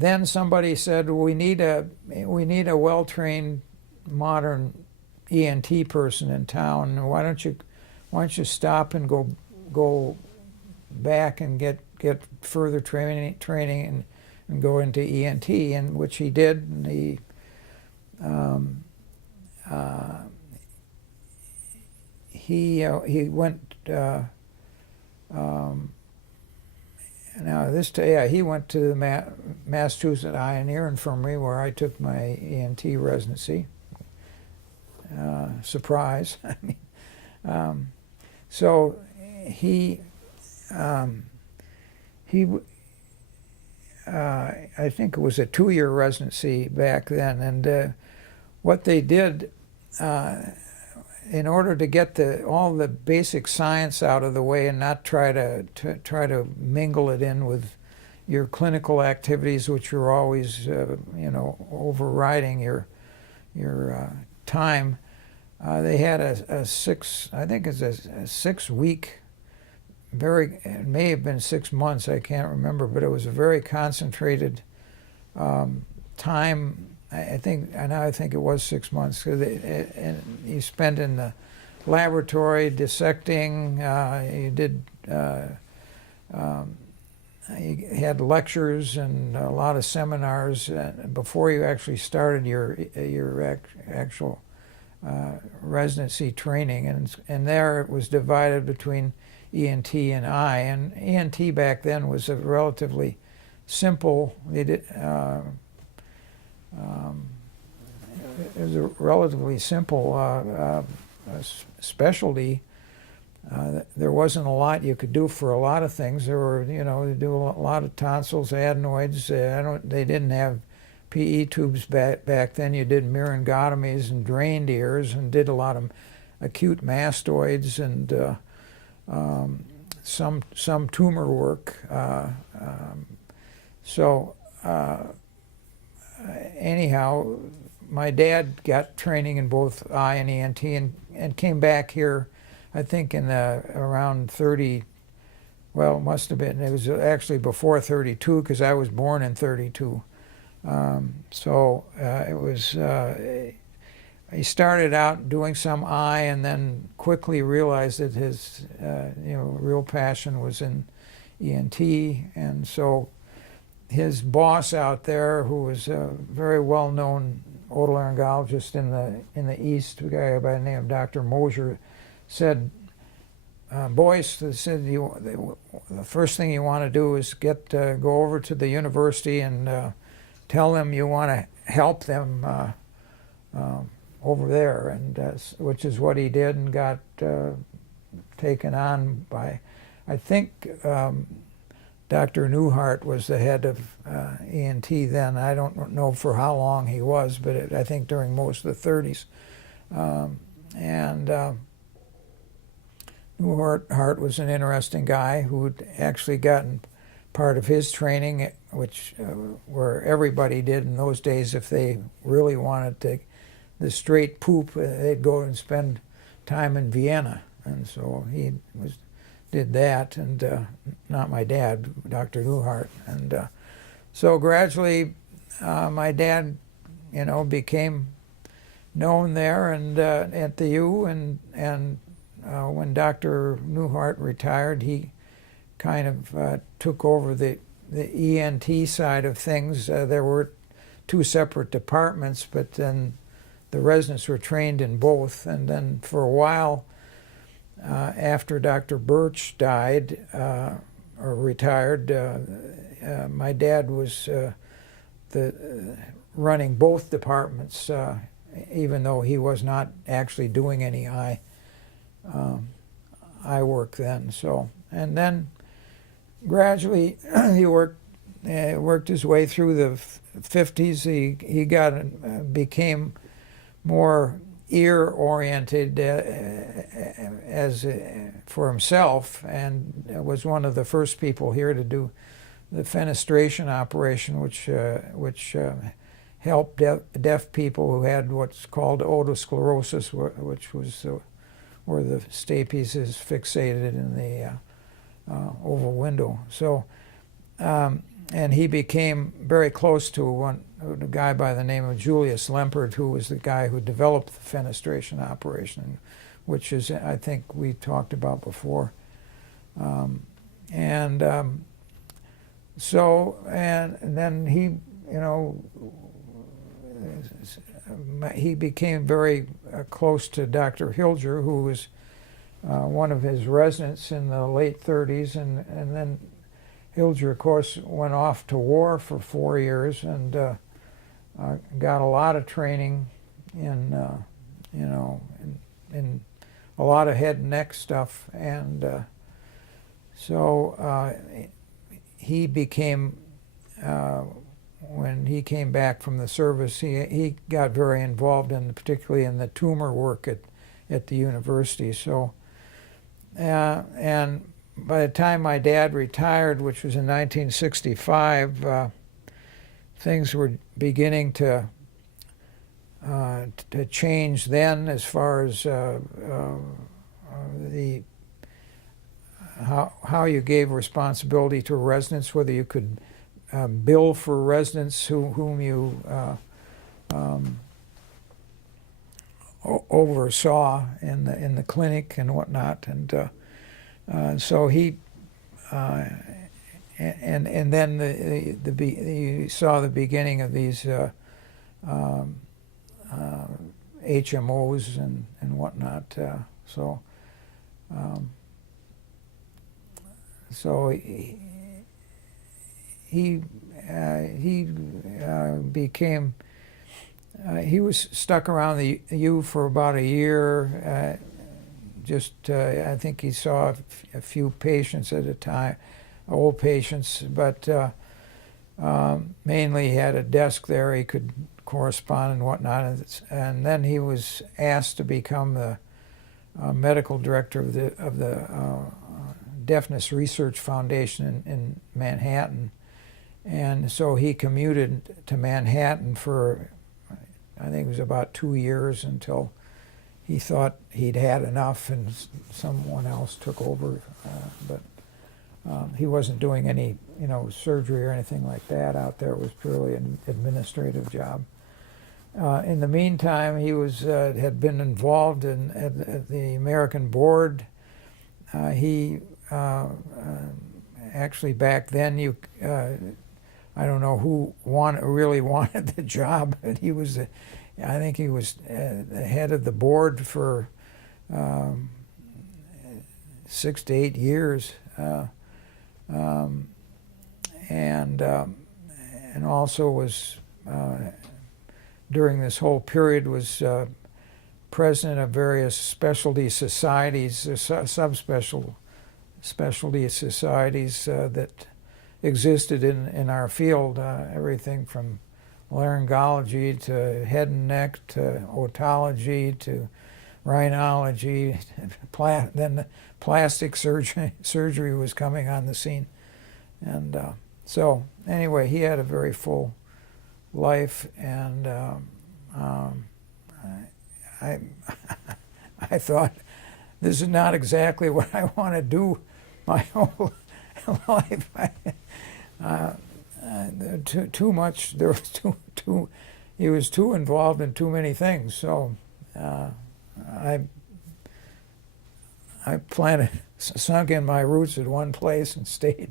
then somebody said, well, we need a well-trained modern ENT person in town. Why don't you stop and go back and get further training and go into ENT, and which he did. And he went. He went to the Massachusetts Eye and Ear Infirmary, where I took my ENT residency. Surprise. So he I think it was a 2-year residency back then, and what they did in order to get all the basic science out of the way and not try to mingle it in with your clinical activities, which are always overriding your time. They had a 6-week, it may have been 6 months, I can't remember, but it was a very concentrated time. I think it was 6 months. And you spent in the laboratory dissecting. You did. You had lectures and a lot of seminars before you actually started your actual residency training, and there it was divided between ENT and eye. And ENT back then was a relatively simple. It was a relatively simple specialty. There wasn't a lot you could do for a lot of things. There were, they do a lot of tonsils, adenoids. They didn't have PE tubes back then. You did myringotomies and drained ears, and did a lot of acute mastoids and some tumor work. Anyhow, my dad got training in both eye and ENT and came back here, I think in around 30, well, it must have been, it was actually before 32 because I was born in 32. It was, he started out doing some eye and then quickly realized that his, real passion was in ENT. And so his boss out there, who was a very well-known otolaryngologist in the East, a guy by the name of Dr. Mosier, said, Boies, said, the first thing you want to do is go over to the university and tell them you want to help them over there, and which is what he did, and got taken on by, I think, Dr. Newhart was the head of ENT then. I don't know for how long he was, but I think during most of the 30s. Newhart was an interesting guy who'd actually gotten part of his training, which where everybody did in those days. If they really wanted the straight poop, they'd go and spend time in Vienna, and so he did that, and not my dad, Dr. Newhart. And so gradually my dad, became known there and at the U, and when Dr. Newhart retired, he kind of took over the ENT side of things. There were 2 separate departments, but then the residents were trained in both. And then for a while, after Dr. Birch died or retired, my dad was running both departments, even though he was not actually doing any eye work then. So, and then gradually he worked his way through the 50s. He became more ear-oriented for himself, and was one of the first people here to do the fenestration operation, which helped deaf people who had what's called otosclerosis, which was where the stapes is fixated in the oval window. So and he became very close to a guy by the name of Julius Lempert, who was the guy who developed the fenestration operation, which is, I think we talked about before. So then he, he became very close to Dr. Hilger, who was one of his residents in the late 30s, and then Hilger, of course, went off to war for 4 years and got a lot of training in a lot of head and neck stuff, and so he became, when he came back from the service, he got very involved particularly in the tumor work at the university. So, and by the time my dad retired, which was in 1965, things were beginning to change then, as far as how you gave responsibility to residents, whether you could bill for residents whom you oversaw in the clinic and whatnot, and so he and then you saw the beginning of these HMOs and whatnot. So he became. He was stuck around the U for about a year. I think he saw a few patients at a time, old patients, but mainly he had a desk there. He could correspond and whatnot. And then he was asked to become the medical director of the Deafness Research Foundation in Manhattan. And so he commuted to Manhattan for, I think it was about 2 years, until he thought he'd had enough and someone else took over. But he wasn't doing any, surgery or anything like that out there. It was purely an administrative job. In the meantime, he had been involved at the American Board. He actually, back then, I don't know who really wanted the job, but he was, I think he was the head of the board for 6 to 8 years, and also was during this whole period was president of various specialty societies, specialty societies that existed in our field, everything from laryngology to head and neck to otology to rhinology. Then the plastic surgery was coming on the scene. And so anyway, he had a very full life, and I thought, this is not exactly what I want to do my whole life. Too much. There was too. He was too involved in too many things. So I sunk in my roots at one place and stayed.